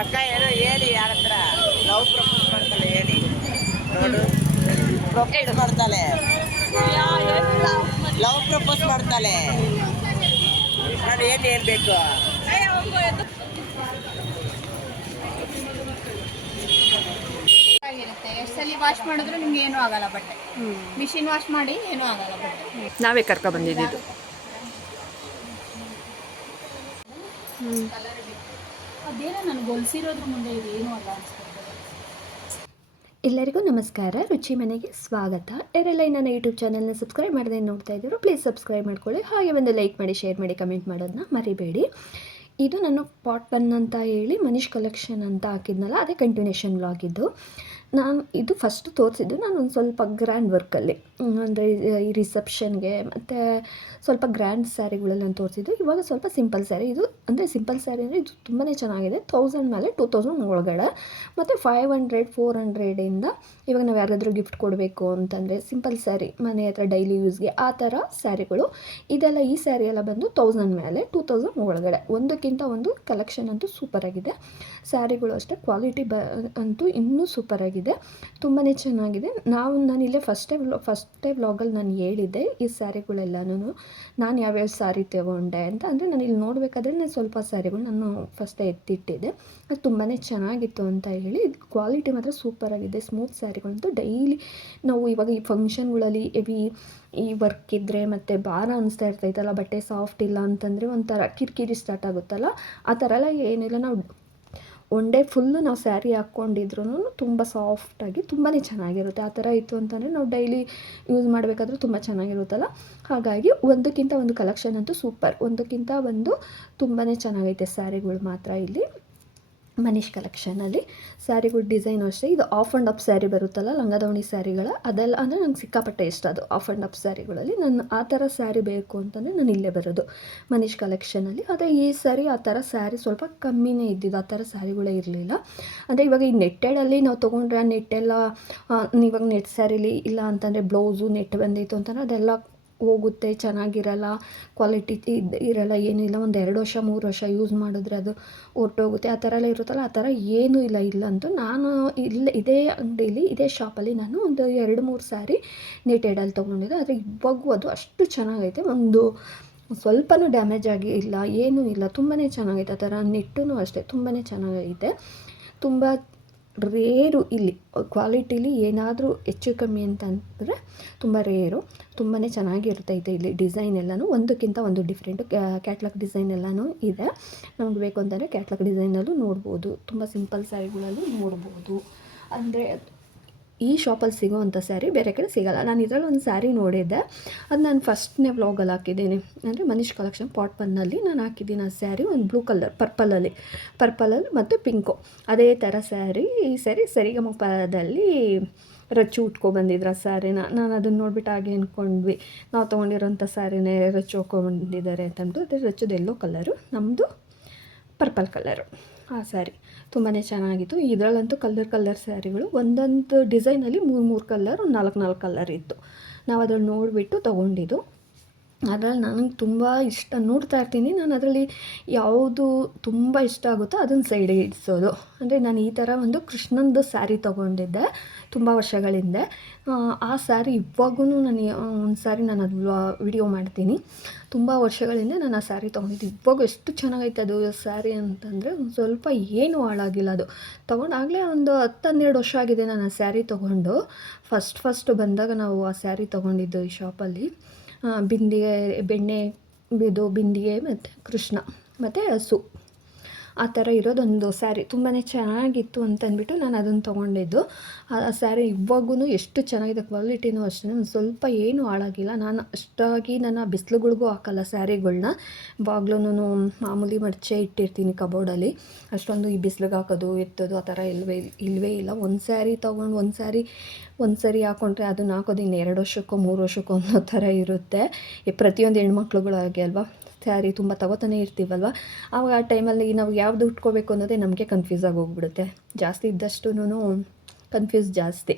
ಅಕ್ಕ ಏನೋ ಹೇಳಿ ಯಾರ ಹತ್ರ. ಲವ್ ಪ್ರಪೋಸ್ ಮಾಡ್ತಾಳೆ ಹೇಳಿ. ನೋಡು. ಪ್ರಪೋಸ್ ಮಾಡ್ತಾಳೆ. ಲವ್ ಪ್ರಪೋಸ್ ಮಾಡ್ತಾಳೆ. ನಾನು ಏನು ಹೇಳ್ಬೇಕು? ಆಗಿರುತ್ತೆ. ಎಷ್ಟು ಸಲ ವಾಶ್ ಮಾಡಿದ್ರು ನಿಮ್ಗೆ ಏನೂ ಆಗಲ್ಲ ಬಟ್ಟೆ. ಮಿಷಿನ್ ವಾಶ್ ಮಾಡಿ ಏನೂ ಆಗಲ್ಲ ಬಟ್ಟೆ. ನಾವೇ ಕರ್ಕೊ ಬಂದಿದ್ದು ಅದೇನೋ ನಾನು ಗೊಲ್ಸಿರೋದ್ರ ಮುಂದೆ ಏನೂ ಅಲ್ಲ ಎಲ್ಲರಿಗೂ ನಮಸ್ಕಾರ, ರುಚಿ ಮನೆಗೆ ಸ್ವಾಗತ. ಯಾರೆಲ್ಲ ನನ್ನ ಯೂಟ್ಯೂಬ್ ಚಾನಲ್ನ ಸಬ್ಸ್ಕ್ರೈಬ್ ಮಾಡದೆ ನೋಡ್ತಾ ಇದ್ದರು ಪ್ಲೀಸ್ ಸಬ್ಸ್ಕ್ರೈಬ್ ಮಾಡ್ಕೊಳ್ಳಿ. ಹಾಗೆ ಒಂದು ಲೈಕ್ ಮಾಡಿ ಶೇರ್ ಮಾಡಿ ಕಮೆಂಟ್ ಮಾಡೋದನ್ನ ಮರಿಬೇಡಿ. ಇದು ನಾನು ಪಾಟ್ ಬನ್ ಅಂತ ಹೇಳಿ ಮನೀಶ್ ಕಲೆಕ್ಷನ್ ಅಂತ ಹಾಕಿದ್ನಲ್ಲ, ಅದೇ ಕಂಟಿನ್ಯೂಷನ್ ವ್ಲಾಗ್ ನಾನು ಇದು ಫಸ್ಟ್ ತೋರಿಸಿದ್ದು ನಾನು ಒಂದು ಸ್ವಲ್ಪ ಗ್ರ್ಯಾಂಡ್ ವರ್ಕಲ್ಲಿ ಅಂದರೆ ಈ ರಿಸೆಪ್ಷನ್ಗೆ ಮತ್ತು ಸ್ವಲ್ಪ ಗ್ರ್ಯಾಂಡ್ ಸ್ಯಾರಿಗಳಲ್ಲಿ ನಾನು ತೋರಿಸಿದ್ದು. ಇವಾಗ ಸ್ವಲ್ಪ ಸಿಂಪಲ್ ಸ್ಯಾರಿ ಇದು. ಅಂದರೆ ಸಿಂಪಲ್ ಸ್ಯಾರಿ ಅಂದರೆ ಇದು ತುಂಬಾ ಚೆನ್ನಾಗಿದೆ. ತೌಸಂಡ್ ಮೇಲೆ ಟೂ ತೌಸಂಡ್ ಒಳಗಡೆ. ಮತ್ತು ಫೈವ್ ಹಂಡ್ರೆಡ್ ಫೋರ್ ಹಂಡ್ರೆಡಿಂದ ಇವಾಗ ನಾವು ಯಾರಾದರೂ ಗಿಫ್ಟ್ ಕೊಡಬೇಕು ಅಂತಂದರೆ ಸಿಂಪಲ್ ಸ್ಯಾರಿ ಮನೆ ಹತ್ರ ಡೈಲಿ ಯೂಸ್ಗೆ ಆ ಥರ ಸ್ಯಾರಿಗಳು ಇದೆಲ್ಲ ಈ ಸ್ಯಾರಿ ಎಲ್ಲ ಬಂದು ತೌಸಂಡ್ ಮೇಲೆ ಟೂ ತೌಸಂಡ್ ಒಳಗಡೆ. ಒಂದಕ್ಕಿಂತ ಒಂದು ಕಲೆಕ್ಷನ್ ಅಂತೂ ಸೂಪರಾಗಿದೆ ಸ್ಯಾರಿಗಳು ಅಷ್ಟೇ, ಕ್ವಾಲಿಟಿ ಬ, ಅಂತೂ ಇನ್ನೂ ಸೂಪರಾಗಿದೆ ತುಂಬಾ ಚೆನ್ನಾಗಿದೆ. ನಾವು, ನಾನು ಇಲ್ಲೇ ಫಸ್ಟೇ ಫಸ್ಟೇ ವ್ಲಾಗಲ್ಲಿ ನಾನು ಹೇಳಿದ್ದೆ, ಈ ಸ್ಯಾರಿಗಳೆಲ್ಲನೂ ನಾನು ಯಾವ್ಯಾವ ಸ್ಯಾರಿ ತೊಗೊಂಡೆ ಅಂತ, ಅಂದರೆ ನಾನು ಇಲ್ಲಿ ನೋಡಬೇಕಾದ್ರೆ ನಾನು ಸ್ವಲ್ಪ ಸ್ಯಾರಿಗಳು ನಾನು ಫಸ್ಟೇ ಎತ್ತಿಟ್ಟಿದ್ದೆ. ಅದು ತುಂಬಾ ಚೆನ್ನಾಗಿತ್ತು ಅಂತ ಹೇಳಿ, ಕ್ವಾಲಿಟಿ ಮಾತ್ರ ಸೂಪರಾಗಿದೆ ಸ್ಮೂತ್ ಸ್ಯಾರಿಗಳಂತೂ ಡೈಲಿ ನಾವು ಇವಾಗ ಈ ಫಂಕ್ಷನ್ಗಳಲ್ಲಿ ಹೆವಿ ಈ ವರ್ಕ್ ಇದ್ದರೆ ಮತ್ತು ಭಾರ ಅನಿಸ್ತಾ ಇರ್ತೈತಲ್ಲ, ಬಟ್ಟೆ ಸಾಫ್ಟ್ ಇಲ್ಲ ಅಂತಂದರೆ ಒಂಥರ ಕಿರಿಕಿರಿ ಸ್ಟಾರ್ಟ್ ಆಗುತ್ತಲ್ಲ, ಆ ಥರ ಎಲ್ಲ ಏನಿಲ್ಲ. ನಾವು ಒನ್ ಡೇ ಫುಲ್ಲು ನಾವು ಸ್ಯಾರಿ ಹಾಕ್ಕೊಂಡಿದ್ರು ತುಂಬ ಸಾಫ್ಟಾಗಿ ತುಂಬಾ ಚೆನ್ನಾಗಿರುತ್ತೆ. ಆ ಥರ ಇತ್ತು ಅಂತಂದರೆ ನಾವು ಡೈಲಿ ಯೂಸ್ ಮಾಡಬೇಕಾದ್ರೂ ತುಂಬ ಚೆನ್ನಾಗಿರುತ್ತಲ್ಲ. ಹಾಗಾಗಿ ಒಂದಕ್ಕಿಂತ ಒಂದು ಕಲೆಕ್ಷನ್ ಅಂತೂ ಸೂಪರ್ ಒಂದಕ್ಕಿಂತ ಒಂದು ತುಂಬಾ ಚೆನ್ನಾಗೈತೆ ಸ್ಯಾರಿಗಳು ಮಾತ್ರ ಇಲ್ಲಿ. ಮನೀಶ್ ಕಲೆಕ್ಷನಲ್ಲಿ ಸ್ಯಾರಿಗಳು ಡಿಸೈನು ಅಷ್ಟೇ. ಇದು ಆಫ್ ಆ್ಯಂಡ್ ಅಪ್ ಸ್ಯಾರಿ ಬರುತ್ತಲ್ಲ ಲಂಗದಾವಣಿ ಸ್ಯಾರಿಗಳ ಅದೆಲ್ಲ ಅಂದರೆ ನಂಗೆ ಸಿಕ್ಕಾಪಟ್ಟೆ ಇಷ್ಟ ಅದು ಆಫ್ ಆ್ಯಂಡ್ ಅಪ್ ಸ್ಯಾರಿಗಳಲ್ಲಿ ನಾನು ಆ ಥರ ಸ್ಯಾರಿ ಬೇಕು ಅಂತಲೇ ನಾನು ಇಲ್ಲೇ ಬರೋದು ಮನೀಶ್ ಕಲೆಕ್ಷನಲ್ಲಿ ಆದರೆ ಈ ಸ್ಯಾರಿ ಆ ಥರ ಸ್ಯಾರಿ ಸ್ವಲ್ಪ ಕಮ್ಮಿನೇ ಇದ್ದಿದ್ದು, ಆ ಥರ ಸ್ಯಾರಿಗಳೇ ಇರಲಿಲ್ಲ. ಅಂದರೆ ಇವಾಗ ಈ ನೆಟ್ಟೆಡಲ್ಲಿ ನಾವು ತೊಗೊಂಡ್ರೆ ನೆಟ್ಟೆಲ್ಲ ಇವಾಗ ನೆಟ್ ಸ್ಯಾರಿಲಿ ಇಲ್ಲ ಅಂತಂದರೆ ಬ್ಲೌಸು ನೆಟ್ ಬಂದಿತ್ತು ಅಂತಂದರೆ ಅದೆಲ್ಲ ಹೋಗುತ್ತೆ, ಚೆನ್ನಾಗಿರಲ್ಲ ಕ್ವಾಲಿಟಿ ಇರಲ್ಲ, ಏನಿಲ್ಲ, ಒಂದು ಎರಡು ವರ್ಷ, ಮೂರು ವರ್ಷ ಯೂಸ್ ಮಾಡಿದ್ರೆ ಅದು ಹೊರ್ಟೋಗುತ್ತೆ ಆ ಥರ ಎಲ್ಲ ಇರುತ್ತಲ್ಲ, ಆ ಥರ ಏನೂ ಇಲ್ಲ ಇಲ್ಲಂತೂ ನಾನು ಇಲ್ಲ, ಇದೇ ಅಂಗಡೀಲಿ, ಇದೇ ಶಾಪಲ್ಲಿ ನಾನು ಒಂದು ಎರಡು, ಮೂರು ಸಾರಿ ನೀಟೆಡಲ್ಲಿ ತೊಗೊಂಡಿದ್ದೆ. ಆದರೆ ಇವಾಗೂ ಅದು ಅಷ್ಟು ಚೆನ್ನಾಗೈತೆ. ಒಂದು ಸ್ವಲ್ಪನೂ ಡ್ಯಾಮೇಜ್ ಆಗಿ ಇಲ್ಲ, ಏನೂ ಇಲ್ಲ ತುಂಬಾ ಚೆನ್ನಾಗೈತೆ. ಆ ಥರ ನೆಟ್ಟೂ ಅಷ್ಟೇ ತುಂಬಾ ಚೆನ್ನಾಗೈತೆ. ತುಂಬ ರೇರು ಇಲ್ಲಿ, ಕ್ವಾಲಿಟಿಲಿ ಏನಾದರೂ ಹೆಚ್ಚು ಕಮ್ಮಿ ಅಂತಂದರೆ ತುಂಬ ರೇರು ತುಂಬಾ ಇದೆ ಇಲ್ಲಿ ಡಿಸೈನ್ ಎಲ್ಲನೂ. ಒಂದಕ್ಕಿಂತ ಒಂದು ಡಿಫ್ರೆಂಟು ಕ್ಯಾಟ್ಲಾಗ್ ಡಿಸೈನ್ ಎಲ್ಲನೂ ಇದೆ. ನಮ್ಗೆ ಬೇಕು ಅಂತಂದರೆ ಕ್ಯಾಟ್ಲಾಗ್ ಡಿಸೈನಲ್ಲೂ ನೋಡ್ಬೋದು. ತುಂಬ ಸಿಂಪಲ್ ಸ್ಯಾರಿಗಳಲ್ಲೂ ನೋಡ್ಬೋದು. ಅಂದರೆ ಈ ಶಾಪಲ್ಲಿ ಸಿಗೋವಂಥ ಸ್ಯಾರಿ ಬೇರೆ ಕಡೆ ಸಿಗೋಲ್ಲ. ನಾನು ಇದರಲ್ಲಿ ಒಂದು ಸ್ಯಾರಿ ನೋಡಿದ್ದೆ. ಅದು ನಾನು ಫಸ್ಟ್ನೇ ವ್ಲಾಗಲ್ಲಿ ಹಾಕಿದ್ದೀನಿ. ಅಂದರೆ ಮನೀಶ್ ಕಲೆಕ್ಷನ್ ಪಾಟ್ ಪನ್ನಲ್ಲಿ ನಾನು ಹಾಕಿದ್ದೀನಿ ಆ ಸ್ಯಾರಿ ಒಂದು ಬ್ಲೂ ಕಲರ್ ಪರ್ಪಲಲ್ಲಿ ಪರ್ಪಲಲ್ಲಿ ಮತ್ತು ಪಿಂಕು ಅದೇ ಥರ ಸ್ಯಾರಿ ಈ ಸ್ಯಾರಿ ಸರಿಗಮಪದಲ್ಲಿ ರಚ್ಚು ಉಟ್ಕೊಬಂದಿದ್ರು ಆ ಸ್ಯಾರಿನ ನಾನು ಅದನ್ನು ನೋಡ್ಬಿಟ್ಟು ಹಾಗೆ ಅಂದ್ಕೊಂಡ್ವಿ ನಾವು ತೊಗೊಂಡಿರೋಂಥ ಸ್ಯಾರಿನೇ ರಚ್ಚು ಹಾಕೊಂಡಿದ್ದಾರೆ ಅಂತಂದು ಅದೇ ರಚ್ಚದು ಎಲ್ಲೋ ಕಲರು ನಮ್ಮದು ಪರ್ಪಲ್ ಕಲರು ಆ ಸ್ಯಾರಿ ತುಂಬಾ ಚೆನ್ನಾಗಿತ್ತು. ಇದರಲ್ಲಂತೂ ಕಲ್ಲರ್ ಕಲ್ಲರ್ ಸ್ಯಾರಿಗಳು ಒಂದೊಂದು ಡಿಸೈನಲ್ಲಿ ಮೂರು ಮೂರು ಕಲರ್ ನಾಲ್ಕು ನಾಲ್ಕು ಕಲರ್ ಇತ್ತು. ನಾವು ಅದನ್ನು ನೋಡಿಬಿಟ್ಟು ತೊಗೊಂಡಿದ್ದು. ಅದ್ರಲ್ಲಿ ನನಗೆ ತುಂಬ ಇಷ್ಟ ನೋಡ್ತಾ ಇರ್ತೀನಿ. ನಾನು ಅದರಲ್ಲಿ ಯಾವುದು ತುಂಬ ಇಷ್ಟ ಆಗುತ್ತೋ ಅದನ್ನು ಸೈಡಿಗೆ ಇಡಿಸೋದು. ಅಂದರೆ ನಾನು ಈ ಥರ ಒಂದು ಕೃಷ್ಣಂದು ಸ್ಯಾರಿ ತೊಗೊಂಡಿದ್ದೆ ತುಂಬ ವರ್ಷಗಳ ಹಿಂದೆ ಆ, ಸ್ಯಾರಿ ಇವಾಗೂ ನಾನು ಒಂದು ಸ್ಯಾರಿ ನಾನು ಅದು ವಿಡಿಯೋ ಮಾಡ್ತೀನಿ. ತುಂಬ ವರ್ಷಗಳಿಂದ ನಾನು ಆ ಸ್ಯಾರಿ ತೊಗೊಂಡಿದ್ದು. ಇವಾಗ ಎಷ್ಟು ಚೆನ್ನಾಗೈತೆ ಅದು ಸ್ಯಾರಿ ಅಂತಂದರೆ ಸ್ವಲ್ಪ ಏನೂ ಹಾಳಾಗಿಲ್ಲ ಅದು. ತೊಗೊಂಡಾಗಲೇ ಒಂದು ಹತ್ತು ಹನ್ನೆರಡು ವರ್ಷ ಆಗಿದೆ ನಾನು ಆ ಸ್ಯಾರಿ ತೊಗೊಂಡು. ಫಸ್ಟ್ ಫಸ್ಟ್ ಬಂದಾಗ ನಾವು ಆ ಸ್ಯಾರಿ ತೊಗೊಂಡಿದ್ದು ಈ ಶಾಪಲ್ಲಿ ಬಿಂದಿಗೆ ಬೆಣ್ಣೆ ಇದು ಬಿಂದಿಗೆ ಮತ್ತು ಕೃಷ್ಣ ಮತ್ತು ಹಸು. ಆ ಥರ ಇರೋದೊಂದು ಸ್ಯಾರಿ ತುಂಬಾ ಚೆನ್ನಾಗಿತ್ತು ಅಂತಂದ್ಬಿಟ್ಟು ನಾನು ಅದನ್ನು ತೊಗೊಂಡಿದ್ದು. ಆ ಸ್ಯಾರಿ ಇವಾಗೂ ಎಷ್ಟು ಚೆನ್ನಾಗಿದೆ ಕ್ವಾಲಿಟಿನೂ ಅಷ್ಟೇ ಸ್ವಲ್ಪ ಏನೂ ಹಾಳಾಗಿಲ್ಲ. ನಾನು ಅಷ್ಟಾಗಿ ನಾನು ಬಿಸಿಲುಗಳಿಗೂ ಹಾಕಲ್ಲ ಸ್ಯಾರಿಗಳನ್ನ ಬಾಗ್ಲೂ ಮಾಮೂಲಿ ಮಡಚೆ ಇಟ್ಟಿರ್ತೀನಿ ಕಬೋರ್ಡಲ್ಲಿ. ಅಷ್ಟೊಂದು ಈ ಬಿಸಿಲಿಗೆ ಹಾಕೋದು, ಎತ್ತೋದು ಆ ಥರ ಇಲ್ವೇ ಇಲ್ಲವೇ ಇಲ್ಲ. ಒಂದು ಸ್ಯಾರಿ ತೊಗೊಂಡು ಒಂದು ಸ್ಯಾರಿ, ಒಂದು ಸರಿ ಹಾಕೊಂಡ್ರೆ ಅದನ್ನ ಹಾಕೋದು ಇನ್ನು ಎರಡು ವರ್ಷಕ್ಕೋ ಮೂರು ವರ್ಷಕ್ಕೋ ಅನ್ನೋ ಥರ ಇರುತ್ತೆ. ಪ್ರತಿಯೊಂದು ಹೆಣ್ಮಕ್ಳುಗಳು ಅಲ್ವಾ ಸ್ಯಾರಿ ತುಂಬ ತಗೋತಾನೆ ಇರ್ತೀವಲ್ವ? ಆವಾಗ ಆ ಟೈಮಲ್ಲಿ ನಾವು ಯಾವುದು ಉಟ್ಕೋಬೇಕು ಅನ್ನೋದೇ ನಮಗೆ ಕನ್ಫ್ಯೂಸ್ ಆಗಿ ಹೋಗ್ಬಿಡುತ್ತೆ. ಜಾಸ್ತಿ ಇದ್ದಷ್ಟು ಕನ್ಫ್ಯೂಸ್ ಜಾಸ್ತಿ.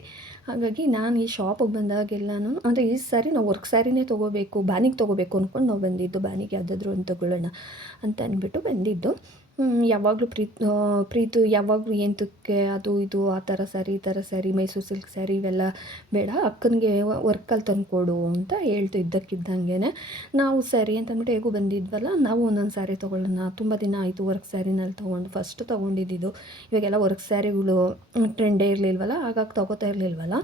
ಹಾಗಾಗಿ ನಾನು ಈ ಶಾಪಿಗೆ ಬಂದಾಗೆಲ್ಲನೂ, ಅಂದರೆ ಈ ಸಾರಿ ನಾವು ವರ್ಕ್ ಸ್ಯಾರಿನೇ ತೊಗೋಬೇಕು ಬ್ಯಾನಿಗೆ ತೊಗೋಬೇಕು ಅಂದ್ಕೊಂಡು ನಾವು ಬಂದಿದ್ದು ಬ್ಯಾನಿಗೆ ಯಾವುದಾದ್ರೂ ಒಂದು ತೊಗೊಳ್ಳೋಣ ಅಂತ ಅಂದ್ಬಿಟ್ಟು ಬಂದಿದ್ದು. ಯಾವಾಗಲೂ ಪ್ರೀತ್ ಪ್ರೀತು ಯಾವಾಗಲೂ ಏನು ತುಕ್ಕೆ ಅದು ಇದು ಆ ಥರ ಸ್ಯಾರಿ ಈ ಥರ ಸ್ಯಾರಿ ಮೈಸೂರು ಸಿಲ್ಕ್ ಸ್ಯಾರಿ ಇವೆಲ್ಲ ಬೇಡ, ಅಕ್ಕನಿಗೆ ವರ್ಕಲ್ಲಿ ತಂದು ಕೊಡು ಅಂತ ಹೇಳ್ತು ಇದ್ದಕ್ಕಿದ್ದಂಗೆ ನಾವು ಸರಿ ಅಂತಂದ್ಬಿಟ್ಟು ಹೇಗೂ ಬಂದಿದ್ವಲ್ಲ, ನಾವು ಒಂದೊಂದು ಸ್ಯಾರಿ ತೊಗೊಳ್ಳೋಣ, ತುಂಬ ದಿನ ಆಯಿತು ವರ್ಕ್ ಸ್ಯಾರಿನಲ್ಲಿ ತೊಗೊಂಡು ಫಸ್ಟ್ ತೊಗೊಂಡಿದ್ದು ಇವಾಗೆಲ್ಲ ವರ್ಕ್ ಸ್ಯಾರಿಗಳು ಟ್ರೆಂಡೇ ಇರಲಿಲ್ವಲ್ಲ ಹಾಗಾಗಿ ತೊಗೋತಾ ಇರಲಿಲ್ವಲ್ಲ,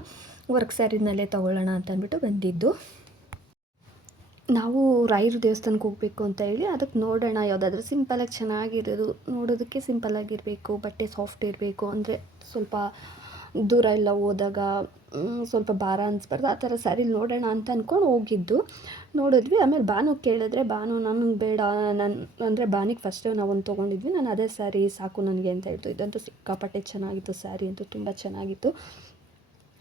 ವರ್ಕ್ ಸ್ಯಾರಿನಲ್ಲೇ ತೊಗೊಳ್ಳೋಣ ಅಂತಂದ್ಬಿಟ್ಟು ಬಂದಿದ್ದು. ನಾವು ರಾಯರ ದೇವಸ್ಥಾನಕ್ಕೆ ಹೋಗಬೇಕು ಅಂತ ಹೇಳಿ ಅದಕ್ಕೆ ನೋಡೋಣ ಯಾವುದಾದ್ರೂ ಸಿಂಪಲಾಗಿ ಚೆನ್ನಾಗಿರೋದು ನೋಡೋದಕ್ಕೆ ಸಿಂಪಲಾಗಿರಬೇಕು ಬಟ್ಟೆ ಸಾಫ್ಟ್ ಇರಬೇಕು ಅಂದರೆ ಸ್ವಲ್ಪ ದೂರ ಎಲ್ಲ ಹೋದಾಗ ಸ್ವಲ್ಪ ಭಾರ ಅನಿಸ್ಬಾರ್ದು. ಆ ಥರ ಸ್ಯಾರಿ ನೋಡೋಣ ಅಂತ ಅಂದ್ಕೊಂಡು ಹೋಗಿದ್ದು. ನೋಡಿದ್ವಿ. ಆಮೇಲೆ ಬಾನು ಕೇಳಿದ್ರೆ ಬಾನು ನನಗೆ ಬೇಡ. ನನ್ನ ಅಂದರೆ ಬಾನಿಗೆ ಫಸ್ಟೇ ನಾವು ಒಂದು ತೊಗೊಂಡಿದ್ವಿ. ನಾನು ಅದೇ ಸ್ಯಾರಿ ಸಾಕು ನನಗೆ ಅಂತ ಹೇಳ್ತು ಇದಂತೂ ಸಿಕ್ಕಾಪಟ್ಟೆ ಚೆನ್ನಾಗಿತ್ತು ಸ್ಯಾರಿ ಅಂತೂ ತುಂಬ ಚೆನ್ನಾಗಿತ್ತು.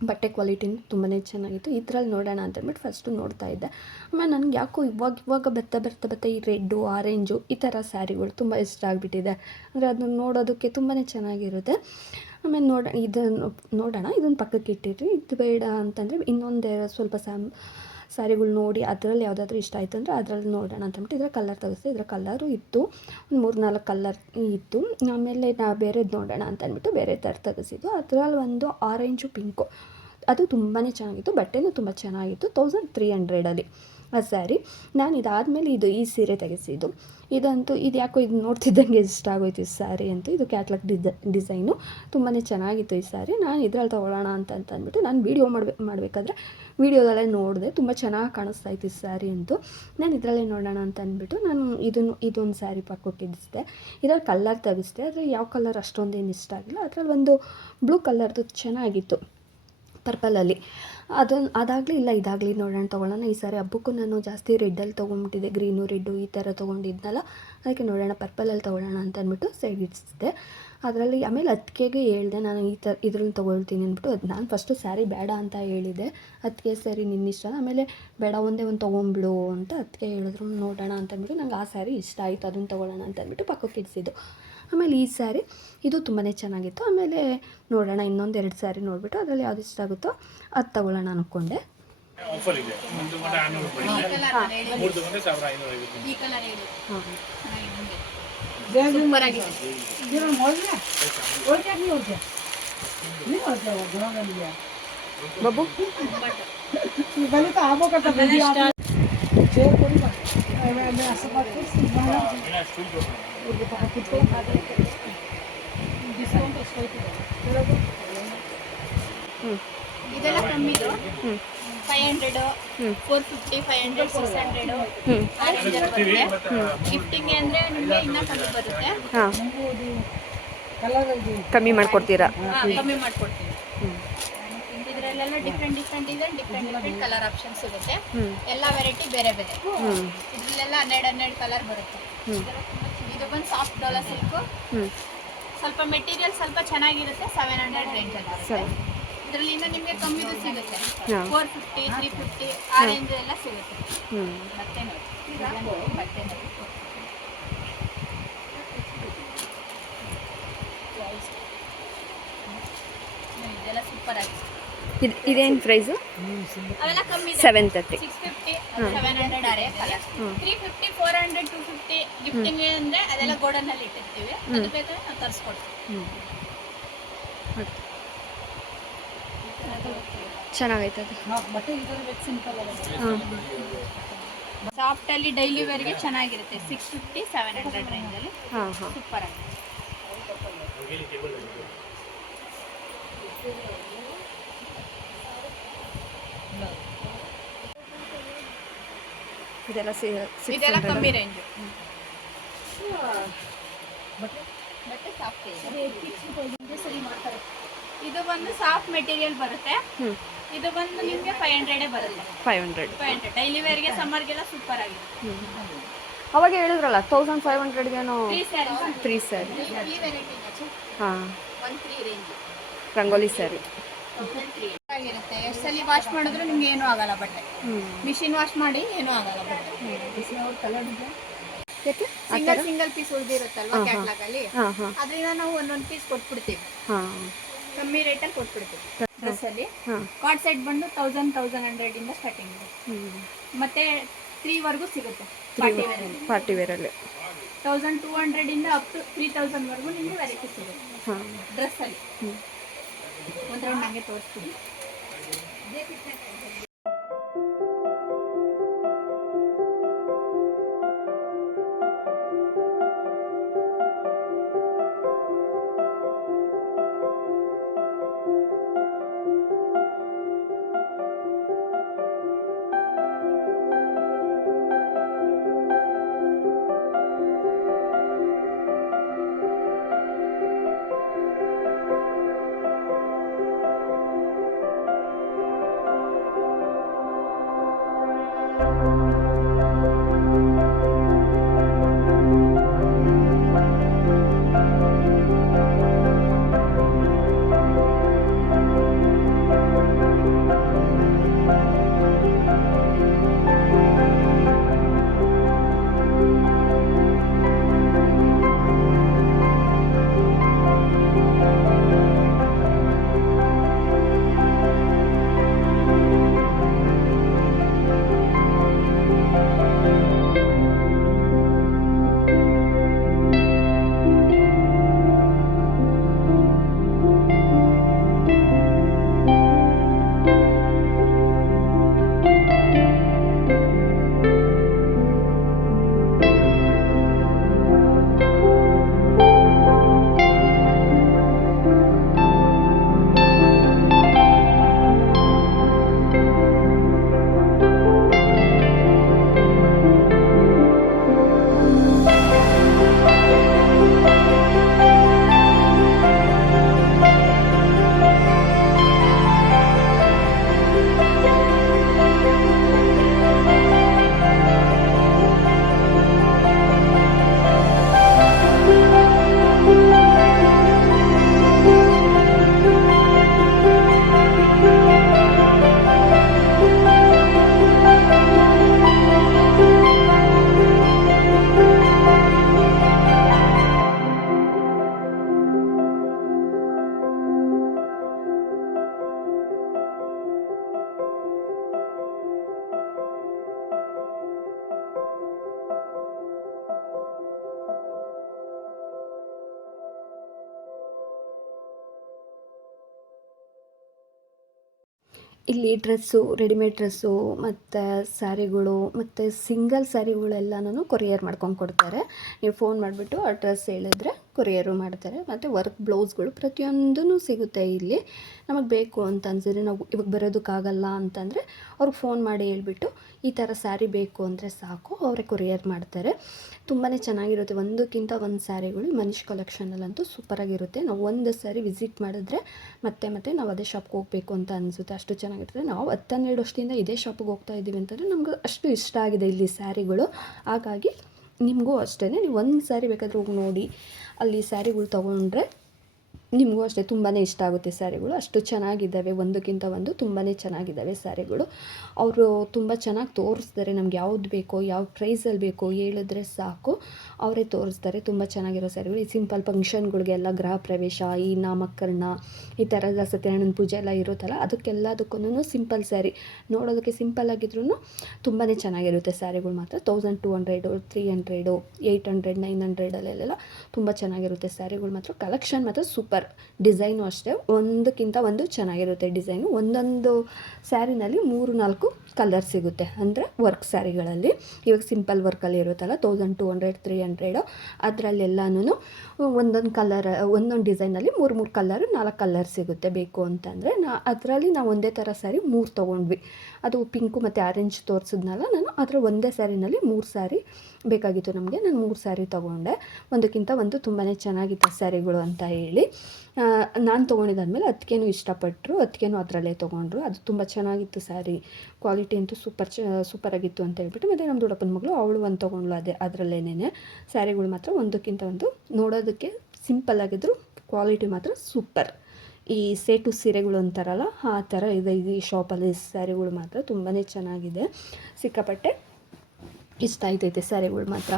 ಬಟ್ಟೆ ಕ್ವಾಲಿಟಿನೂ ತುಂಬಾ ಚೆನ್ನಾಗಿತ್ತು. ಇದ್ರಲ್ಲಿ ನೋಡೋಣ ಅಂತಂದ್ಬಿಟ್ಟು ಫಸ್ಟು ನೋಡ್ತಾ ಇದ್ದೆ. ಆಮೇಲೆ ನನಗೆ ಯಾಕೋ ಇವಾಗ ಇವಾಗ ಬರ್ತಾ ಬರ್ತಾ ಬರ್ತಾ ಈ ರೆಡ್ಡು ಆರೆಂಜು ಈ ಥರ ಸ್ಯಾರಿಗಳು ತುಂಬ ಇಷ್ಟ ಆಗಿಬಿಟ್ಟಿದೆ. ಅಂದರೆ ಅದನ್ನ ನೋಡೋದಕ್ಕೆ ತುಂಬಾ ಚೆನ್ನಾಗಿರುತ್ತೆ. ಆಮೇಲೆ ನೋಡ ಇದನ್ನು ನೋಡೋಣ ಇದನ್ನು ಪಕ್ಕಕ್ಕೆ ಇಟ್ಟಿರಿ ಇದು ಬೇಡ ಅಂತಂದರೆ ಇನ್ನೊಂದು ಸ್ವಲ್ಪ ಸ್ಯಾಮ್ ಸ್ಯಾರಿಗಳು ನೋಡಿ ಅದರಲ್ಲಿ ಯಾವುದಾದ್ರೂ ಇಷ್ಟ ಆಯಿತು ಅಂದರೆ ಅದರಲ್ಲಿ ನೋಡೋಣ ಅಂತಂದ್ಬಿಟ್ಟು ಇದರ ಕಲರ್ ತೆಗೆಸ್ದೆ ಇದರ ಕಲರು ಇತ್ತು. ಒಂದು ಮೂರು ನಾಲ್ಕು ಕಲರ್ ಇತ್ತು. ಆಮೇಲೆ ನಾ ಬೇರೆದು ನೋಡೋಣ ಅಂತ ಅಂದ್ಬಿಟ್ಟು ಬೇರೆ ಥರ ತೆಗೆಸಿದ್ದು ಅದರಲ್ಲಿ ಒಂದು ಆರೆಂಜು ಪಿಂಕು ಅದು ತುಂಬಾ ಚೆನ್ನಾಗಿತ್ತು. ಬಟ್ಟೆನೂ ತುಂಬ ಚೆನ್ನಾಗಿತ್ತು. ತೌಸಂಡ್ ತ್ರೀ ಹಂಡ್ರೆಡಲ್ಲಿ ಆ ಸ್ಯಾರಿ. ನಾನು ಇದಾದಮೇಲೆ ಇದು ಈ ಸೀರೆ ತೆಗೆಸಿದ್ದು. ಇದಂತೂ ಇದು ಯಾಕೋ ಇದು ನೋಡ್ತಿದ್ದಂಗೆ ಇಷ್ಟ ಆಗೋಯ್ತು ಈ ಸ್ಯಾರಿ ಅಂತೂ. ಇದು ಕ್ಯಾಟ್ಲಾಗ್ ಡಿಸ ಡಿಸೈನು. ತುಂಬಾ ಚೆನ್ನಾಗಿತ್ತು ಈ ಸ್ಯಾರಿ. ನಾನು ಇದ್ರಲ್ಲಿ ತೊಗೊಳ್ಳೋಣ ಅಂತ ಅಂತ ಅಂದ್ಬಿಟ್ಟು ನಾನು ವೀಡಿಯೋ ಮಾಡ್ಬೇಕು ಮಾಡಬೇಕಾದ್ರೆ ವೀಡಿಯೋದಲ್ಲೇ ನೋಡಿದೆ. ತುಂಬ ಚೆನ್ನಾಗಿ ಕಾಣಿಸ್ತಾ ಇತ್ತು ಈ ಸ್ಯಾರಿ ಅಂತೂ. ನಾನು ಇದರಲ್ಲೇ ನೋಡೋಣ ಅಂತ ಅಂದ್ಬಿಟ್ಟು ನಾನು ಇದನ್ನು, ಇದೊಂದು ಸ್ಯಾರಿ ಪಕ್ಕೊಟ್ಟಿದ್ದೆ ಇದ್ರಲ್ಲಿ ಕಲ್ಲರ್ ತೆಗಿಸಿದೆ. ಆದರೆ ಯಾವ ಕಲರ್ ಅಷ್ಟೊಂದೇನು ಇಷ್ಟ ಆಗಿಲ್ಲ. ಅದರಲ್ಲಿ ಒಂದು ಬ್ಲೂ ಕಲರ್ದು ಚೆನ್ನಾಗಿತ್ತು. ಪರ್ಪಲಲ್ಲಿ. ಅದೊಂದು ಅದಾಗಲಿ ಇಲ್ಲ, ಇದಾಗಲಿ ನೋಡೋಣ ತೊಗೊಳ್ಳೋಣ. ಈ ಸಾರಿ ಹಬ್ಬಕ್ಕೂ ನಾನು ಜಾಸ್ತಿ ರೆಡ್ಡಲ್ಲಿ ತೊಗೊಂಬಿಟ್ಟಿದ್ದೆ. ಗ್ರೀನು, ರೆಡ್ಡು ಈ ಥರ ತೊಗೊಂಡಿದ್ನಲ್ಲ. ಅದಕ್ಕೆ ನೋಡೋಣ ಪರ್ಪಲಲ್ಲಿ ತೊಗೊಳ್ಳೋಣ ಅಂತ ಅಂದ್ಬಿಟ್ಟು ಸೈಡ್ ಇಡಿಸಿದೆ ಅದರಲ್ಲಿ ಆಮೇಲೆ ಅದಕ್ಕೆಗೆ ಹೇಳಿದೆ, ನಾನು ಈ ಥರ ಇದ್ರಲ್ಲಿ ತೊಗೊಳ್ತೀನಿ ಅಂದ್ಬಿಟ್ಟು. ಅದು ನಾನು ಫಸ್ಟು ಸ್ಯಾರಿ ಬೇಡ ಅಂತ ಹೇಳಿದೆ ಅದಕ್ಕೆ ನಿನ್ನ ಇಷ್ಟ ಆಮೇಲೆ ಬೇಡ, ಒಂದೇ ಒಂದು ತೊಗೊಂಬಿಡು ಅಂತ ಅತ್ತಿಗೆ ಹೇಳಿದ್ರು. ನೋಡೋಣ ಅಂತ ಅಂದ್ಬಿಟ್ಟು ನಂಗೆ ಆ ಸ್ಯಾರಿ ಇಷ್ಟ ಆಯಿತು ಅದನ್ನು ತೊಗೊಳ್ಳೋಣ ಅಂತ ಅಂದ್ಬಿಟ್ಟು ಪಕ್ಕಕ್ಕೆ ಇಡಿಸಿದ್ದು. ಆಮೇಲೆ ಈ ಸ್ಯಾರಿ ಇದು ತುಂಬಾ ಚೆನ್ನಾಗಿತ್ತು. ಆಮೇಲೆ ನೋಡೋಣ ಇನ್ನೊಂದು ಎರಡು ಸ್ಯಾರಿ ನೋಡಿಬಿಟ್ಟು ಅದರಲ್ಲಿ ಯಾವ್ದು ಇಷ್ಟ ಆಗುತ್ತೋ ಅದು ತಗೊಳ್ಳೋಣ ಅಂದ್ಕೊಂಡೆ ಬಾಬು ಇದೆಲ್ಲ ಕಮ್ಮಿದು ಹ್ಞೂ five hundred. Four fifty five hundred six hundred ಆ ರೇಂಜಲ್ಲಿ ಬರುತ್ತೆ ಗಿಫ್ಟಿಂಗ್ ಅಂದ್ರೆ ನಿಮಗೆ ಇನ್ನೂ ಕಮ್ಮಿ ಬರುತ್ತೆ ಕಮ್ಮಿ ಮಾಡಿಕೊಡ್ತೀರಾ ಕಮ್ಮಿ ಮಾಡ್ಕೊಡ್ತೀವಿ. ಇದರಲ್ಲೆಲ್ಲ ಡಿಫ್ರೆಂಟ್ ಡಿಫ್ರೆಂಟ್ ಇದೆ ಡಿಫ್ರೆಂಟ್ ಡಿಫ್ರೆಂಟ್ ಕಲರ್ ಆಪ್ಷನ್ ಸಿಗುತ್ತೆ. ಎಲ್ಲ ವೆರೈಟಿ ಬೇರೆ ಬೇರೆ. ಇದ್ರಲ್ಲೆಲ್ಲ ಹನ್ನೆರಡು ಹನ್ನೆರಡು ಕಲರ್ ಬರುತ್ತೆ. ಬಂದು ಸಾಫ್ಟ್ ಡೋಲಾ ಸಿಲ್ಕು ಸ್ವಲ್ಪ ಮೆಟೀರಿಯಲ್ ಸ್ವಲ್ಪ ಚೆನ್ನಾಗಿರುತ್ತೆ ಸೆವೆನ್ ಹಂಡ್ರೆಡ್ ರೇಂಜ್ ಅಲ್ಲಿ ಬರುತ್ತೆ. ಸರಿ. ಇದರಲ್ಲಿ ಇನ್ನೂ ನಿಮಗೆ ಕಮ್ಮಿದು ಸಿಗುತ್ತೆ. ಫೋರ್ ಫಿಫ್ಟಿ ತ್ರೀ ಫಿಫ್ಟಿ ಆ ರೇಂಜ್ ಎಲ್ಲ ಸಿಗುತ್ತೆ. ಬಟ್ಟೆ ನೋಡಿ. ಬಟ್ಟೆ ನೋಡಿ. ಇದೆಲ್ಲ ಸೂಪರ್ ಆಗಿದೆ. ಇದು ಇದೇನು ಪ್ರೈಸು ಅವೆಲ್ಲ ಕಮ್ಮಿ seven thirty six fifty seven hundred ಆರೆ three fifty four hundred two fifty gifting ಅಂದ್ರೆ ಅದೆಲ್ಲ ಗೋಡನ್ ಅಲ್ಲಿ ಇಟ್ಟಿರ್ತೀವಿ ಅದು ಬೇಕಾದ್ರೆ ನಾವು ತರಿಸ್ಕೊಡ್ತೀವಿ. ಚೆನ್ನಾಗೈತೆ ಅದು. ಹಾಂ ಸಾಫ್ಟ್ ಅಲ್ಲಿ ಡೈಲಿ ವೇರ್ಗೆ ಚೆನ್ನಾಗಿರುತ್ತೆ. Six fifty seven hundred range ಅಲ್ಲಿ. ಹಾಂ ಹಾಂ. ಸೂಪರ್ ಆಗಿದೆ ಇದೆಲ್ಲ ಇದೆಲ್ಲ ಕಮ್ಮಿ ರೇಂಜ್. ಬಟ್ಟೆ ಸಾಫ್ಟ್ ಇದು. ಬಂದು ಸಾಫ್ಟ್ ಮೆಟೀರಿಯಲ್ ಬರುತ್ತೆ. ಹ್ಞೂ ಇದು ಬಂದು ನಿಮಗೆ ಫೈವ್ ಹಂಡ್ರೆಡೇ ಬರುತ್ತೆ. Five hundred five hundred daily ವೇರ್ಗೆ ಸಮ್ಮರ್ಗೆಲ್ಲ ಸೂಪರ್ ಆಗಿದೆ. ಹ್ಞೂ ಅವಾಗ ಹೇಳಿದ್ರಲ್ಲ ತೌಸಂಡ್ ಫೈವ್ ಹಂಡ್ರೆಡ್ಗೇನೋ ತ್ರೀ ಸ್ಯಾರಿ ಈ ವೆರೈಟಿ ಹಾಂ. One three range Rangoli sari ಆಗಿರುತ್ತೆ ಎಷ್ಟು ಸಲ ವಾಶ್ ಮಾಡಿದ್ರು ನಿಮ್ಗೆ ಏನೂ ಆಗಲ್ಲ ಬಟ್ಟೆ. ಮಿಷಿನ್ ವಾಶ್ ಮಾಡಿ ಏನೂ ಆಗಲ್ಲ ಬಟ್ಟೆ. ಸಿಂಗಲ್ ಸಿಂಗಲ್ ಪೀಸ್ ಉಳಿದಿರುತ್ತಲ್ವಾ ಕ್ಯಾಟ್ಲಾಗ್ ಅಲ್ಲಿ? ಅದರಿಂದ ನಾವು ಒಂದೊಂದು ಪೀಸ್ ಕೊಟ್ಬಿಡ್ತೀವಿ. ಕಮ್ಮಿ ರೇಟಲ್ಲಿ ಕೊಟ್ಬಿಡ್ತೀವಿ. ಡ್ರೆಸ್ ಅಲ್ಲಿ. ಕಾರ್ಡ್ ಸೆಟ್ ಬಂದು ತೌಸಂಡ್ ತೌಸಂಡ್ ಹಂಡ್ರೆಡ್ ಇಂದ ಸ್ಟಾರ್ಟಿಂಗ್ ಇದೆ. ಮತ್ತೆ ತ್ರೀ ವರ್ಗೂ ಸಿಗುತ್ತೆ. ಪಾರ್ಟಿ ವೇರ್ ಅಲ್ಲಿ. ತೌಸಂಡ್ ಟೂ ಹಂಡ್ರೆಡಿಂದ ಅಪ್ ಟು ತ್ರೀ ತೌಸಂಡ್ವರೆಗೂ ನಿಮಗೆ ವೆರೈಟಿ ಸಿಗುತ್ತೆ. ಡ್ರೆಸ್ ಅಲ್ಲಿ. ಒಂದ್ ಒಂದು ರೌಂಡ್ ಹಂಗೆ ತೋರಿಸ್ತೀನಿ. significant ಇಲ್ಲಿ ಡ್ರೆಸ್ಸು, ರೆಡಿಮೇಡ್ ಡ್ರೆಸ್ಸು ಮತ್ತು ಸ್ಯಾರಿಗಳು ಮತ್ತು ಸಿಂಗಲ್ ಸ್ಯಾರಿಗಳೆಲ್ಲನೂ ಕೊರಿಯರ್ ಮಾಡ್ಕೊಂಡು ಕೊಡ್ತಾರೆ. ನೀವು ಫೋನ್ ಮಾಡಿಬಿಟ್ಟು ಅಡ್ರೆಸ್ ಡ್ರೆಸ್ ಹೇಳಿದ್ರೆ ಕೊರಿಯರು ಮಾಡ್ತಾರೆ. ಮತ್ತು ವರ್ಕ್ ಬ್ಲೌಸ್ಗಳು ಪ್ರತಿಯೊಂದೂ ಸಿಗುತ್ತೆ ಇಲ್ಲಿ. ನಮಗೆ ಬೇಕು ಅಂತ ಅನ್ಸಿದ್ರೆ ನಾವು ಇವಾಗ ಬರೋದಕ್ಕಾಗಲ್ಲ ಅಂತಂದರೆ ಅವ್ರಿಗೆ ಫೋನ್ ಮಾಡಿ ಹೇಳ್ಬಿಟ್ಟು ಈ ಥರ ಸ್ಯಾರಿ ಬೇಕು ಅಂದರೆ ಸಾಕು, ಅವರೇ ಕೊರಿಯರ್ ಮಾಡ್ತಾರೆ. ತುಂಬಾ ಚೆನ್ನಾಗಿರುತ್ತೆ. ಒಂದಕ್ಕಿಂತ ಒಂದು ಸ್ಯಾರಿಗಳು ಮನೀಷ್ ಕಲೆಕ್ಷನಲ್ಲಂತೂ ಸೂಪರಾಗಿರುತ್ತೆ ನಾವು ಒಂದು ಸ್ಯಾರಿ ವಿಸಿಟ್ ಮಾಡಿದ್ರೆ ಮತ್ತೆ ಮತ್ತೆ ನಾವು ಅದೇ ಶಾಪ್ಗೆ ಹೋಗಬೇಕು ಅಂತ ಅನಿಸುತ್ತೆ. ಅಷ್ಟು ಚೆನ್ನಾಗಿರ್ತದೆ ನಾವು ಹತ್ತನ್ನೆರಡು ವರ್ಷದಿಂದ ಇದೇ ಶಾಪಿಗೆ ಹೋಗ್ತಾ ಇದ್ದೀವಿ ಅಂತಂದರೆ ನಮ್ಗೆ ಅಷ್ಟು ಇಷ್ಟ ಆಗಿದೆ ಇಲ್ಲಿ ಸ್ಯಾರಿಗಳು ಹಾಗಾಗಿ ನಿಮಗೂ ಅಷ್ಟೇ ನೀವು ಒಂದು ಸ್ಯಾರಿ ಬೇಕಾದ್ರೆ ಹೋಗಿ ನೋಡಿ. ಅಲ್ಲಿ ಸ್ಯಾರಿಗಳು ತೊಗೊಂಡ್ರೆ ನಿಮಗೂ ಅಷ್ಟೇ ತುಂಬಾ ಇಷ್ಟ ಆಗುತ್ತೆ ಸ್ಯಾರಿಗಳು. ಅಷ್ಟು ಚೆನ್ನಾಗಿದ್ದಾವೆ. ಒಂದಕ್ಕಿಂತ ಒಂದು ತುಂಬಾ ಚೆನ್ನಾಗಿದ್ದಾವೆ ಸ್ಯಾರಿಗಳು. ಅವರು ತುಂಬ ಚೆನ್ನಾಗಿ ತೋರಿಸ್ತಾರೆ ನಮ್ಗೆ ಯಾವ್ದು ಬೇಕೋ, ಯಾವ ಪ್ರೈಸಲ್ಲಿ ಬೇಕೋ ಹೇಳಿದ್ರೆ ಸಾಕು. ಅವರೇ ತೋರಿಸ್ತಾರೆ ತುಂಬ ಚೆನ್ನಾಗಿರೋ ಸ್ಯಾರಿಗಳು. ಈ ಸಿಂಪಲ್ ಫಂಕ್ಷನ್ಗಳಿಗೆಲ್ಲ ಗೃಹ ಪ್ರವೇಶ, ಈ ನಾಮಕರಣ, ಈ ಥರದ ಸತ್ಯನಾರಾಯಣ ಪೂಜೆ ಎಲ್ಲ ಇರುತ್ತಲ್ಲ ಅದಕ್ಕೆಲ್ಲದಕ್ಕೂ ಸಿಂಪಲ್ ಸ್ಯಾರಿ. ನೋಡೋದಕ್ಕೆ ಸಿಂಪಲ್ ಆಗಿದ್ರೂ ತುಂಬಾ ಚೆನ್ನಾಗಿರುತ್ತೆ ಸ್ಯಾರಿಗಳು ಮಾತ್ರ. Thousand two hundred, three hundred, eight hundred, nine ಹಂಡ್ರೆಡಲ್ಲೆಲ್ಲ ತುಂಬ ಚೆನ್ನಾಗಿರುತ್ತೆ ಸ್ಯಾರಿಗಳು ಮಾತ್ರ. ಕಲೆಕ್ಷನ್ ಮಾತ್ರ ಸೂಪರ್ ಡಿಸೈನು ಅಷ್ಟೇ. ಒಂದಕ್ಕಿಂತ ಒಂದು ಚೆನ್ನಾಗಿರುತ್ತೆ ಡಿಸೈನು. ಒಂದೊಂದು ಸ್ಯಾರಿನಲ್ಲಿ ಮೂರು, ನಾಲ್ಕು ಕಲರ್ ಸಿಗುತ್ತೆ. ಅಂದರೆ ವರ್ಕ್ ಸ್ಯಾರಿಗಳಲ್ಲಿ. ಇವಾಗ ಸಿಂಪಲ್ ವರ್ಕಲ್ಲಿ ಇರುತ್ತಲ್ಲ thousand two hundred three hundred ಅದರಲ್ಲೆಲ್ಲನೂ ಒಂದೊಂದು ಕಲರ್, ಒಂದೊಂದು ಡಿಸೈನಲ್ಲಿ ಮೂರು ಮೂರು ಕಲರ್, ನಾಲ್ಕು ಕಲರ್ ಸಿಗುತ್ತೆ ಬೇಕು ಅಂತಂದರೆ. ನಾ, ಅದರಲ್ಲಿ ನಾವು ಒಂದೇ ಥರ ಸ್ಯಾರಿ ಮೂರು ತೊಗೊಂಡ್ವಿ. ಅದು ಪಿಂಕು ಮತ್ತು ಆರೆಂಜ್ ತೋರಿಸಿದ್ನಲ್ಲ, ನಾನು ಅದರ ಒಂದೇ ಸ್ಯಾರಿನಲ್ಲಿ ಮೂರು ಸ್ಯಾರಿ ಬೇಕಾಗಿತ್ತು ನಮಗೆ, ನಾನು ಮೂರು ಸ್ಯಾರಿ ತೊಗೊಂಡೆ. ಒಂದಕ್ಕಿಂತ ಒಂದು ತುಂಬಾ ಚೆನ್ನಾಗಿತ್ತು ಸ್ಯಾರಿಗಳು ಅಂತ ಹೇಳಿ. ನಾನು ತೊಗೊಂಡಿದ್ದಾದ್ಮೇಲೆ ಅದಕ್ಕೇನು ಇಷ್ಟಪಟ್ಟರು ಅದಕ್ಕೇನು ಅದರಲ್ಲೇ ತೊಗೊಂಡ್ರು. ಅದು ತುಂಬ ಚೆನ್ನಾಗಿತ್ತು ಸ್ಯಾರಿ ಕ್ವಾಲಿಟಿ ಅಂತೂ ಸೂಪರ್ ಚ ಸೂಪರಾಗಿತ್ತು ಅಂತ ಹೇಳ್ಬಿಟ್ಟು, ಮತ್ತು ನಮ್ಮ ದೊಡ್ಡಪ್ಪನ ಮಗಳು ಅವಳು ಒಂದು ತೊಗೊಂಡ್ಲು ಅದೇ ಅದರಲ್ಲೇನೇ ಸ್ಯಾರಿಗಳು ಮಾತ್ರ ಒಂದಕ್ಕಿಂತ ಒಂದು ನೋಡೋದಕ್ಕೆ ಸಿಂಪಲ್ ಆಗಿದ್ರು ಕ್ವಾಲಿಟಿ ಮಾತ್ರ ಸೂಪರ್ ಈ ಸೇಟು ಸೀರೆಗಳು ಅಂತಾರಲ್ಲ, ಆ ಥರ ಇದೆ, ಈ ಶಾಪಲ್ಲಿ ಸ್ಯಾರಿಗಳು ಮಾತ್ರ ತುಂಬಾ ಚೆನ್ನಾಗಿದೆ. ಸಿಕ್ಕಾಪಟ್ಟೆ ಇಷ್ಟ ಆಯ್ತೈತೆ ಸ್ಯಾರಿಗಳು ಮಾತ್ರ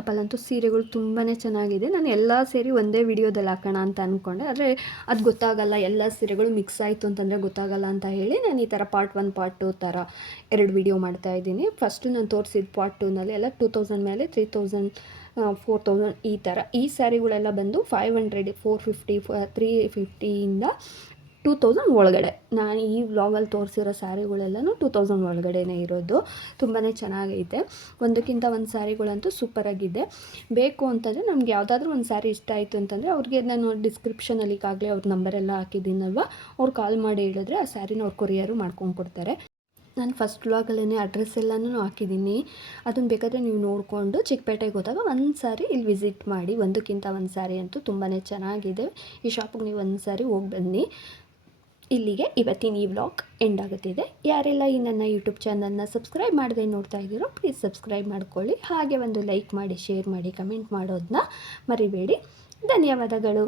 ಶಾಪಲ್ಲಂತೂ ಸೀರೆಗಳು ತುಂಬಾ ಚೆನ್ನಾಗಿದೆ. ನಾನು ಎಲ್ಲ ಸೇರಿ ಒಂದೇ ವಿಡಿಯೋದಲ್ಲಿ ಹಾಕೋಣ ಅಂತ ಅಂದ್ಕೊಂಡೆ ಆದರೆ ಅದು ಗೊತ್ತಾಗಲ್ಲ, ಎಲ್ಲ ಸೀರೆಗಳು ಮಿಕ್ಸ್ ಆಯಿತು ಅಂತಂದರೆ ಗೊತ್ತಾಗಲ್ಲ ಅಂತ ಹೇಳಿ ನಾನು ಈ ಥರ ಪಾರ್ಟ್ ಒನ್ ಪಾರ್ಟ್ ಟು ಥರ ಎರಡು ವಿಡಿಯೋ ಮಾಡ್ತಾ ಇದ್ದೀನಿ. ಫಸ್ಟು ನಾನು ತೋರಿಸಿದ ಪಾರ್ಟ್ ಟೂನಲ್ಲಿ ಎಲ್ಲ ಟೂ ತೌಸಂಡ್ ಮೇಲೆ ತ್ರೀ ತೌಸಂಡ್ ಫೋರ್ ತೌಸಂಡ್ ಈ ಥರ ಈ ಸ್ಯಾರಿಗಳೆಲ್ಲ ಬಂದು five hundred four fifty three ಫಿಫ್ಟಿಯಿಂದ two thousand ಒಳಗಡೆ. ನಾನು ಈ ವ್ಲಾಗಲ್ಲಿ ತೋರಿಸಿರೋ ಸ್ಯಾರಿಗಳೆಲ್ಲನೂ ಟೂ ತೌಸಂಡ್ ಒಳಗಡೆನೇ ಇರೋದು. ತುಂಬಾ ಚೆನ್ನಾಗೈತೆ. ಒಂದಕ್ಕಿಂತ ಒಂದು ಸ್ಯಾರಿಗಳಂತೂ ಸೂಪರಾಗಿದೆ. ಬೇಕು ಅಂತಂದರೆ ನಮ್ಗೆ ಯಾವುದಾದ್ರೂ ಒಂದು ಸ್ಯಾರಿ ಇಷ್ಟ ಆಯಿತು ಅಂತಂದರೆ ಅವ್ರಿಗೆ ನಾನು ಡಿಸ್ಕ್ರಿಪ್ಷನಲ್ಲಿ ಈಗಾಗಲೇ ಅವ್ರ ನಂಬರೆಲ್ಲ ಹಾಕಿದ್ದೀನಲ್ವ? ಅವ್ರು ಕಾಲ್ ಮಾಡಿ ಹೇಳಿದ್ರೆ ಆ ಸ್ಯಾರಿನ ಅವ್ರು ಕೊರಿಯರು ಮಾಡ್ಕೊಂಡು ಕೊಡ್ತಾರೆ. ನಾನು ಫಸ್ಟ್ ವ್ಲಾಗಲ್ಲೇ ಅಡ್ರೆಸ್ ಎಲ್ಲನೂ ಹಾಕಿದ್ದೀನಿ. ಅದನ್ನು ಬೇಕಾದರೆ ನೀವು ನೋಡಿಕೊಂಡು ಚಿಕ್ಕಪೇಟೆಗೆ ಹೋದಾಗ ಒಂದು ಸಾರಿ ಇಲ್ಲಿ ವಿಸಿಟ್ ಮಾಡಿ, ಒಂದಕ್ಕಿಂತ ಒಂದು ಸಾರಿ ಅಂತೂ ತುಂಬಾ ಚೆನ್ನಾಗಿದೆ. ಈ ಶಾಪಿಗೆ ನೀವು ಒಂದು ಸಾರಿ ಹೋಗಿ ಬನ್ನಿ. ಇಲ್ಲಿಗೆ ಇವತ್ತಿನ ಈ ವ್ಲಾಗ್ ಎಂಡ್ ಆಗುತ್ತಿದೆ. ಯಾರೆಲ್ಲ ಈ ನನ್ನ ಯೂಟ್ಯೂಬ್ ಚಾನಲ್ನ ಸಬ್ಸ್ಕ್ರೈಬ್ ಮಾಡದೆ ನೋಡ್ತಾ ಇದ್ದೀರೋ ಪ್ಲೀಸ್ ಸಬ್ಸ್ಕ್ರೈಬ್ ಮಾಡ್ಕೊಳ್ಳಿ. ಹಾಗೆ ಒಂದು ಲೈಕ್ ಮಾಡಿ ಶೇರ್ ಮಾಡಿ ಕಮೆಂಟ್ ಮಾಡೋದನ್ನ ಮರಿಬೇಡಿ. ಧನ್ಯವಾದಗಳು.